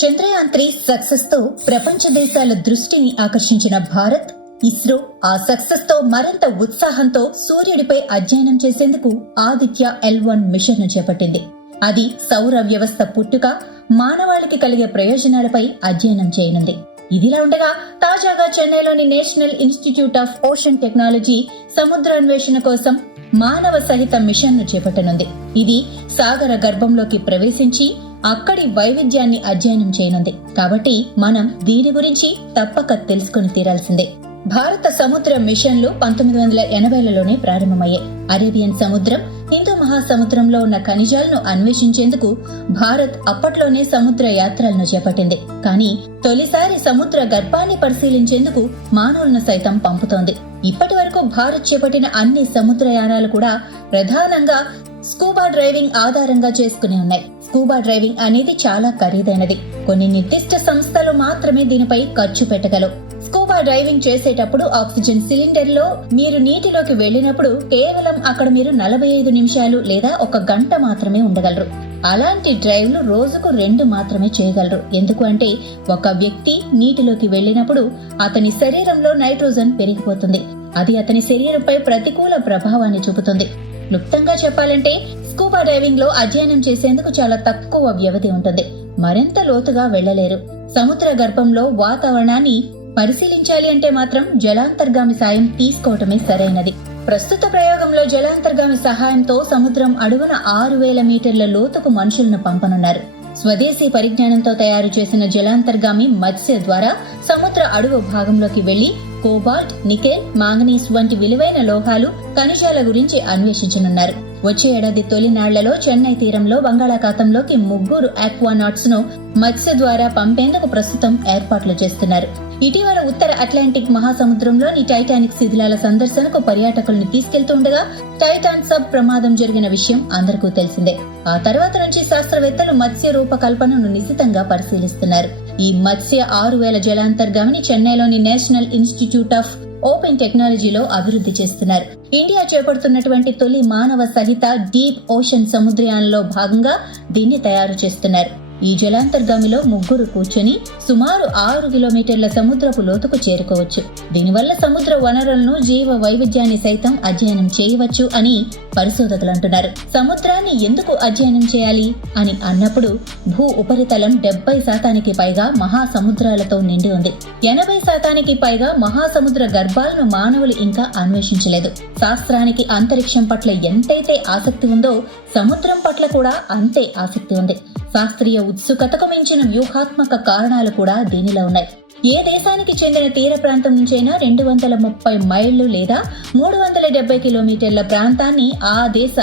Chandrayaan three success తో ప్రపంచ దేశాల దృష్టిని ఆకర్షించిన భారత్, ఇస్రో ఆ సక్సెస్ తో మరింత ఉత్సాహంతో సూర్యుడిపై అధ్యయనం చేసేందుకు ఆదిత్య L1 మిషన్ ను చేపట్టింది. అది సౌర వ్యవస్థ పుట్టుక, మానవాళికి కలిగే ప్రయోజనాలపై అధ్యయనం చేయనుంది. ఇదిలా ఉండగా తాజాగా చెన్నైలోని national institute of ocean technology సముద్రాన్వేషణ కోసం మానవ సహిత మిషన్ ను చేపట్టనుంది. ఇది సాగర గర్భంలోకి ప్రవేశించి అక్కడి వైవిధ్యాన్ని అధ్యయనం చేయనుంది. కాబట్టి మనం దీని గురించి తప్పక తెలుసుకుని తీరాల్సిందే. భారత సముద్ర మిషన్లు 1980లలోనే ప్రారంభమయ్యాయి. అరేబియన్ సముద్రం, హిందూ మహాసముద్రంలో ఉన్న ఖనిజాలను అన్వేషించేందుకు భారత్ అప్పట్లోనే సముద్ర యాత్రలను చేపట్టింది. కానీ తొలిసారి సముద్ర గర్భాన్ని పరిశీలించేందుకు మానవులను సైతం పంపుతోంది. ఇప్పటి వరకు భారత్ చేపట్టిన అన్ని సముద్రయానాలు కూడా ప్రధానంగా స్కూబా డ్రైవింగ్ ఆధారంగా చేసుకుని ఉన్నాయి. స్కూబా డ్రైవింగ్ అనేది చాలా ఖరీదైనది. కొన్ని నిర్దిష్ట సంస్థలు మాత్రమే దీనిపై ఖర్చు పెట్టగలవు. స్కూబా డ్రైవింగ్ చేసేటప్పుడు ఆక్సిజన్ సిలిండర్ లో మీరు నీటిలోకి వెళ్లినప్పుడు కేవలం అక్కడ మీరు 45 నిమిషాలు లేదా 1 గంట మాత్రమే ఉండగలరు. అలాంటి డ్రైవ్లు రోజుకు 2 మాత్రమే చేయగలరు. ఎందుకు అంటే ఒక వ్యక్తి నీటిలోకి వెళ్లినప్పుడు అతని శరీరంలో నైట్రోజన్ పెరిగిపోతుంది. అది అతని శరీరంపై ప్రతికూల ప్రభావాన్ని చూపుతుంది. క్లుప్తంగా చెప్పాలంటే స్కూబా డ్రైవింగ్ లో అధ్యయనం చేసేందుకు చాలా తక్కువ వ్యవధి ఉంటుంది. మరింత లోతుగా వెళ్లలేరు. సముద్ర గర్భంలో వాతావరణాన్ని పరిశీలించాలి అంటే మాత్రం జలాంతర్గామి సాయం తీసుకోవటమే సరైనది. ప్రస్తుత ప్రయోగంలో జలాంతర్గామి సహాయంతో సముద్రం అడుగున 6000 మీటర్ల లోతుకు మనుషులను పంపనున్నారు. స్వదేశీ పరిజ్ఞానంతో తయారు చేసిన జలాంతర్గామి మత్స్య ద్వారా సముద్ర అడుగు భాగంలోకి వెళ్లి కోబాల్ట్, నికెల్, మాంగనీస్ వంటి విలువైన లోహాలు, ఖనిజాల గురించి అన్వేషించనున్నారు. వచ్చే ఏడాది తొలినాళ్లలో చెన్నై తీరంలో బంగాళాఖాతంలోకి 3 ఆక్వానాట్స్ ను మత్స్య ద్వారా పంపేందుకు ప్రస్తుతం ఏర్పాట్లు చేస్తున్నారు. ఇటీవల ఉత్తర అట్లాంటిక్ మహాసముద్రంలోని టైటానిక్ శిథిలాల సందర్శనకు పర్యాటకులను తీసుకెళ్తుండగా టైటాన్ సబ్ ప్రమాదం జరిగిన విషయం అందరికీ తెలిసిందే. ఆ తర్వాత నుంచి శాస్త్రవేత్తలు మత్స్య రూపకల్పనను నిశితంగా పరిశీలిస్తున్నారు. ఈ మత్స్య 6000 జలాంతర్గామిని చెన్నైలోని నేషనల్ ఇన్స్టిట్యూట్ ఆఫ్ ఓపెన్ టెక్నాలజీలో అభివృద్ధి చేస్తున్నారు. ఇండియా చేపడుతున్నటువంటి తొలి మానవ సహిత డీప్ ఓషన్ సముద్రయానంలో భాగంగా దీన్ని తయారు చేస్తున్నారు. ఈ జలాంతర్గామిలో 3 కూర్చొని సుమారు 6 కిలోమీటర్ల సముద్రపు లోతుకు చేరుకోవచ్చు. దీనివల్ల సముద్ర వనరులను, జీవ వైవిధ్యాన్ని సైతం అధ్యయనం చేయవచ్చు అని పరిశోధకులు అంటున్నారు. సముద్రాన్ని ఎందుకు అధ్యయనం చేయాలి అని అన్నప్పుడు భూ ఉపరితలం 70% పైగా మహాసముద్రాలతో నిండి ఉంది. 80% పైగా మహాసముద్ర గర్భాలను మానవులు ఇంకా అన్వేషించలేదు. శాస్త్రానికి అంతరిక్షం పట్ల ఎంతైతే ఆసక్తి ఉందో సముద్రం పట్ల కూడా అంతే ఆసక్తి ఉంది. శాస్త్రీయ ఉత్సుకతకు మించిన వ్యూహాత్మక కారణాలు కూడా దీనిలో ఉన్నాయి. ఏ దేశానికి చెందిన తీర ప్రాంతం నుంచైనా 230 మైళ్లు లేదా 370 కిలోమీటర్ల ప్రాంతాన్ని ఆ దేశ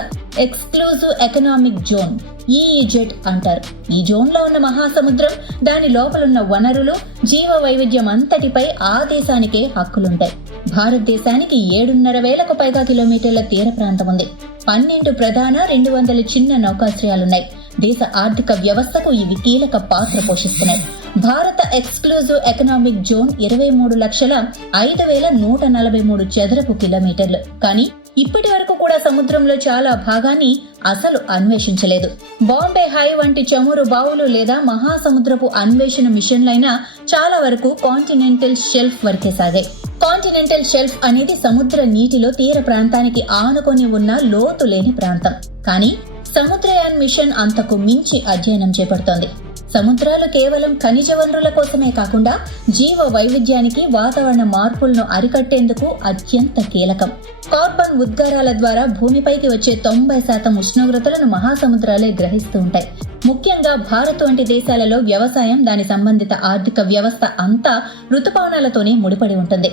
ఎక్స్క్లూజివ్ ఎకనామిక్ జోన్ EEZ అంటారు. ఈ జోన్ లో ఉన్న మహాసముద్రం, దాని లోపలున్న వనరులు, జీవ వైవిధ్యం అంతటిపై ఆ దేశానికే హక్కులుంటాయి. భారతదేశానికి 7,500 పైగా కిలోమీటర్ల తీర ప్రాంతం ఉంది. 12 ప్రధాన, 200 చిన్న నౌకాశ్రయాలున్నాయి. దేశ ఆర్థిక వ్యవస్థకు ఇవి కీలక పాత్ర పోషిస్తున్నాయి. భారత ఎక్స్క్లూజివ్ ఎకనామిక్ జోన్ 23,05,143 చదరపు కిలోమీటర్లు. కానీ ఇప్పటి వరకు కూడా సముద్రంలో చాలా భాగాన్ని అసలు అన్వేషించలేదు. బాంబే హై వంటి చమురు బావులు లేదా మహాసముద్రపు అన్వేషణ మిషన్లైనా చాలా వరకు కాంటినెంటల్ షెల్ఫ్ వరకే సాగాయి. కాంటినెంటల్ షెల్ఫ్ అనేది సముద్ర నీటిలో తీర ప్రాంతానికి ఆనుకొని ఉన్న లోతు లేని ప్రాంతం. కానీ సముద్రయాన్ మిషన్ అంతకు మించి అధ్యయనం చేపడుతోంది. సముద్రాలు కేవలం ఖనిజ వనరుల కోసమే కాకుండా జీవ వైవిధ్యానికి, వాతావరణ మార్పులను అరికట్టేందుకు అత్యంత కీలకం. కార్బన్ ఉద్గారాల ద్వారా భూమిపైకి వచ్చే 90% ఉష్ణోగ్రతలను మహాసముద్రాలే గ్రహిస్తూ ఉంటాయి. ముఖ్యంగా భారత్ వంటి దేశాలలో వ్యవసాయం, దాని సంబంధిత ఆర్థిక వ్యవస్థ అంతా ఋతుపవనాలతోనే ముడిపడి ఉంటుంది.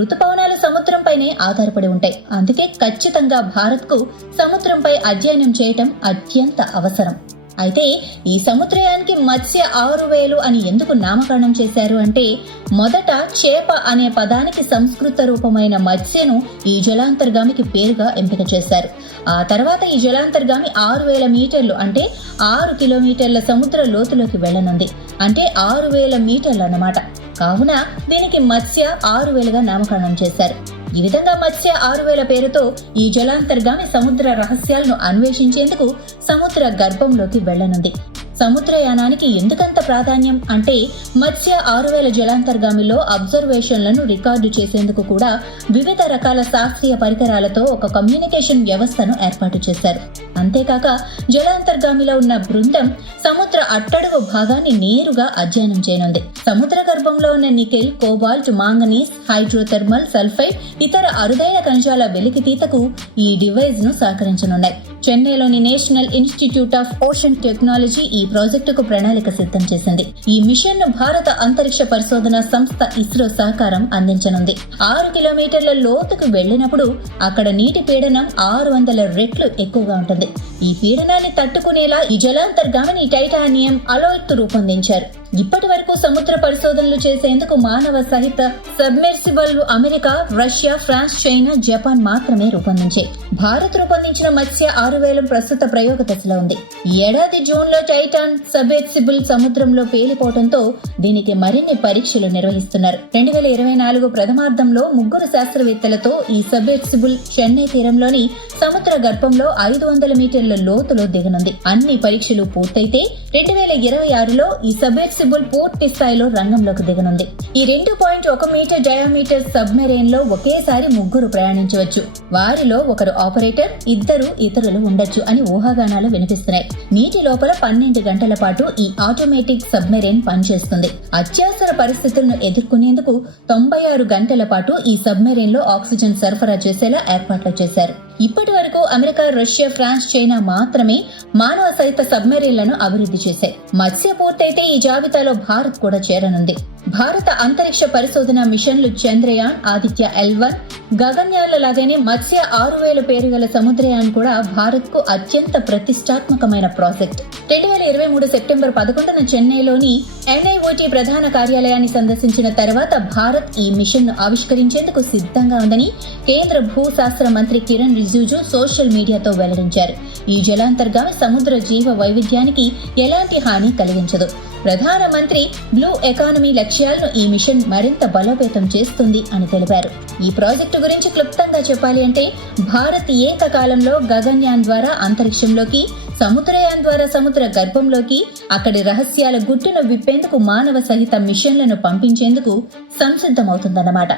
ఋతుపవనాలు సముద్రంపైనే ఆధారపడి ఉంటాయి. అందుకే ఖచ్చితంగా భారత్కు సముద్రంపై అధ్యయనం చేయటం అత్యంత అవసరం. అయితే ఈ సముద్రయానికి మత్స్య 6000 అని ఎందుకు నామకరణం చేశారు అంటే, మొదట చేప అనే పదానికి సంస్కృత రూపమైన మత్స్యను ఈ జలాంతర్గామికి పేరుగా ఎంపిక చేశారు. ఆ తర్వాత ఈ జలాంతర్గామి 6000 మీటర్లు అంటే 6 కిలోమీటర్ల సముద్ర లోతులోకి వెళ్లనుంది. అంటే 6000 మీటర్లు అన్నమాట. కావున దీనికి మత్స్య 6000గా నామకరణం చేశారు. ఈ విధంగా మత్స్య 6000 పేరుతో ఈ జలాంతర్గామి సముద్ర రహస్యాలను అన్వేషించేందుకు సముద్ర గర్భంలోకి వెళ్లనుంది. సముద్రయానానికి ఎందుకంత ప్రాధాన్యం అంటే మత్స్య 6000 జలాంతర్గామిలో అబ్జర్వేషన్లను రికార్డు చేసేందుకు కూడా వివిధ రకాల శాస్త్రీయ పరికరాలతో ఒక కమ్యూనికేషన్ వ్యవస్థను ఏర్పాటు చేశారు. అంతేకాక జలాంతర్గామిలో ఉన్న బృందం సముద్ర అట్టడుగు భాగాన్ని నేరుగా అధ్యయనం చేయనుంది. సముద్ర గర్భంలో ఉన్న nickel, cobalt, manganese, hydrothermal, sulphide, ఇతర అరుదైన ఖనిజాల వెలికితీతకు ఈ డివైస్ ను సహకరించనున్నాయి. చెన్నైలోని national institute of ocean technology ఈ ప్రాజెక్టుకు ప్రణాళిక సిద్ధం చేసింది. ఈ మిషన్ ను భారత అంతరిక్ష పరిశోధన సంస్థ ఇస్రో సహకారం అందించనుంది. 6 కిలోమీటర్ల లోతుకు వెళ్లినప్పుడు అక్కడ నీటి పీడనం 600 రెట్లు ఎక్కువగా ఉంటుంది. ఈ పీడనాన్ని తట్టుకునేలా ఈ జలాంతర్గామిని టైటానియం అలాయ్తో రూపొందించారు. ఇప్పటి వరకు సముద్ర పరిశోధనలు చేసేందుకు మానవ సహిత submersible America, Russia, France, China, Japan మాత్రమే రూపొందించాయి. భారత్ రూపొందించిన మత్స్య 6000 ప్రస్తుత ప్రయోగ దశలో ఉంది. ఈ ఏడాది జూన్లో టైటాన్ సబ్మెర్సిబుల్ సముద్రంలో పేలిపోవడంతో దీనికి మరిన్ని పరీక్షలు నిర్వహిస్తున్నారు. 2024 ప్రథమార్థంలో 3 శాస్త్రవేత్తలతో ఈ సబ్మెర్సిబుల్ చెన్నై తీరంలోని సముద్ర గర్భంలో 500 మీటర్ల లోతులో దిగనుంది. అన్ని పరీక్షలు పూర్తయితే 2026లో ఈ సబ్మెర్సిబుల్ పూర్తి స్థాయిలో రంగంలోకి దిగనుంది. ఈ 2.1 మీటర్ డయామీటర్ సబ్మెరైన్ లో ఒకేసారి 3 ప్రయాణించవచ్చు. వారిలో ఒకరు ఆపరేటర్, 2 ఇతరులు ఉండొచ్చు అని ఊహాగానాలు వినిపిస్తున్నాయి. నీటి లోపల 12 గంటల పాటు ఈ ఆటోమేటిక్ సబ్మెరైన్ పనిచేస్తుంది. అత్యవసర పరిస్థితులను ఎదుర్కొనేందుకు 96 గంటల పాటు ఈ సబ్మెరైన్ లో ఆక్సిజన్ సరఫరా చేసేలా ఏర్పాట్లు చేశారు. ఇప్పటి వరకు అమెరికా, రష్యా, ఫ్రాన్స్, చైనా మాత్రమే మానవ సహిత సబ్మెరైన్లను అభివృద్ధి చేశాయి. మత్స్య పూర్తయితే ఈ జాబితాలో భారత్ కూడా చేరనుంది. భారత అంతరిక్ష పరిశోధన మిషన్లు చంద్రయాన్, ఆదిత్య L1, గగన్యాన్ల లాగానే మత్స్య 6000 పేరు గల సముద్రయాన్ కూడా భారత్ కు అత్యంత ప్రతిష్టాత్మకమైన ప్రాజెక్ట్. 2023 సెప్టెంబర్ 11న చెన్నైలోని NIOT ప్రధాన కార్యాలయాన్ని సందర్శించిన తర్వాత భారత్ ఈ మిషన్ ను ఆవిష్కరించేందుకు సిద్ధంగా ఉందని కేంద్ర భూశాస్త్ర మంత్రి కిరణ్ రిజిజు సోషల్ మీడియాతో వెల్లడించారు. ఈ జలాంతర్గామి సముద్ర జీవ వైవిధ్యానికి ఎలాంటి హాని కలిగించదు. ప్రధానమంత్రి బ్లూ ఎకానమీ లక్ష్యాలను ఈ మిషన్ మరింత బలోపేతం చేస్తుంది అని తెలిపారు. ఈ ప్రాజెక్టు గురించి క్లుప్తంగా చెప్పాలి అంటే భారత్ ఏకకాలంలో గగన్యాన్ ద్వారా అంతరిక్షంలోకి, సముద్రయాన్ ద్వారా సముద్ర గర్భంలోకి, అక్కడి రహస్యాల గుట్టును విప్పేందుకు మానవ సహిత మిషన్లను పంపించేందుకు సంసిద్ధమవుతుందన్నమాట.